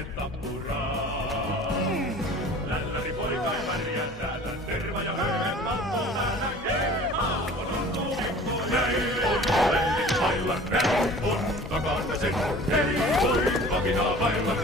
miehet tappuraa. Lälläri poika ei pärjää täällä, terva ja höyhen palttoo täällä. Aavon on tuulikko, näin on lällit vailla, näin on takana sen. Ei voi vakinaa vailla,